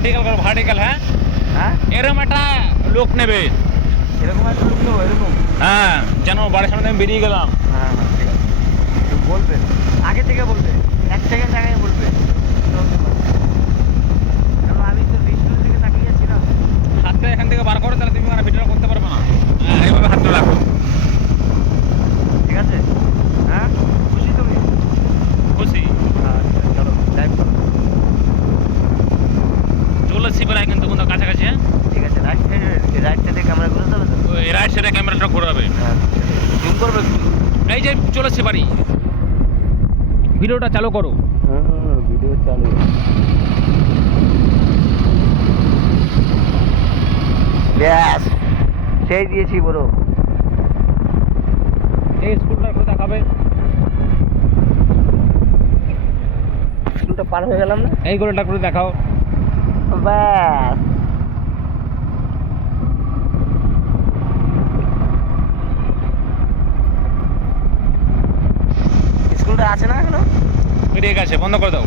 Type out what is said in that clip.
Vertical করো, vertical. হ্যাঁ, হ্যাঁ এরকম একটা লোক নেবে। এরকম একটা লোক নেবো, এরকম। হ্যাঁ, যেন বাড়ির সামনে আমি বেরিয়ে গেলাম। হ্যাঁ হ্যাঁ ঠিক আছে, তো বলবে, আগে থেকে বলবে, 1 সেকেন্ড আগে বলবে। কারণ আমি তো ডিসপ্লে থেকে তাকিয়ে যাচ্ছি না। হাতটা এখান থেকে বার করো, তাহলে তুমি আর ভিডিওটা করতে পারবে না। হ্যাঁ, এইভাবে হাতটা রাখো। ঠিক আছে, হ্যাঁ খুশি তুমি? খুশি। আচ্ছা চলো টাইপ করো। চলেছি প্রায়, কিন্তু কোন কাছাকাছি। হ্যাঁ, ঠিক আছে, রাইট সাইডে ক্যামেরা ঘুরে যাবে তো? ওই রাইট সাইডে ক্যামেরাটা ঘোরাবে। হ্যাঁ জুম করবে একটু। এই যে চলেছি বাড়ি। ভিডিওটা চালু করো। হ্যাঁ ভিডিও চালু। ব্যাস, সেই দিয়েছি বড়। এই স্কুলটা একটু দেখাবে। স্কুলটা পার হয়ে গেলাম না? এই গলিটা একটু দেখাও। ব্যাস, স্কুলটা আছে না এখনো? ঠিক আছে, বন্ধ করে দাও।